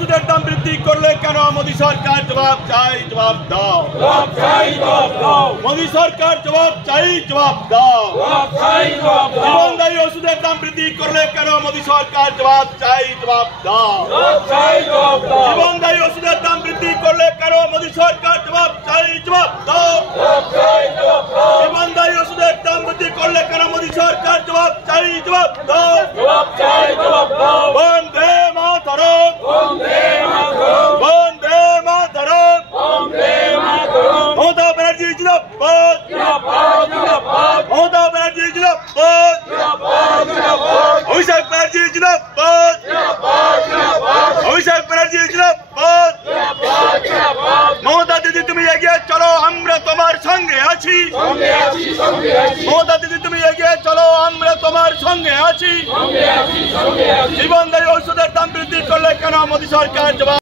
ওষুধের দাম বৃদ্ধি করলে কেন মোদী সরকার? জবাব চাই, জবাব দাও। মোদী সরকার জবাব চাই, জবাব দাও। জীবনদায়ী ওষুধের দাম বৃদ্ধি করলে কেন মোদী সরকার? জবাব চাই, জবাব দাও। জীবনদায়ী ওষুধের দাম বৃদ্ধি করলে কেন মোদী সরকার? জবাব চাই, জবাব দাও। জীবনদায়ী ওষুধের দাম বৃদ্ধি করলে কেন মোদী সরকার? জবাব চাই, জবাব দাও। বন্দে মাতরম, বন্দে মাতরম। মমতা ব্যানার্জি জিন্দাবাদ, মমতা ব্যানার্জি জিন্দাবাদ, অভিষেক ব্যানার্জি জিন্দাবাদ, অভিষেক ব্যানার্জি জিন্দাবাদ। মমতা দিদি তুমি এগিয়ে চলো, আমরা তোমার সঙ্গে আছি। মমতা দিদি তুমি এগিয়ে চলো, আমরা তোমার সঙ্গে আছি। জীবনদায়ী ওষুধের দাম বৃদ্ধি করলে কেন মোদী সরকার? জবাব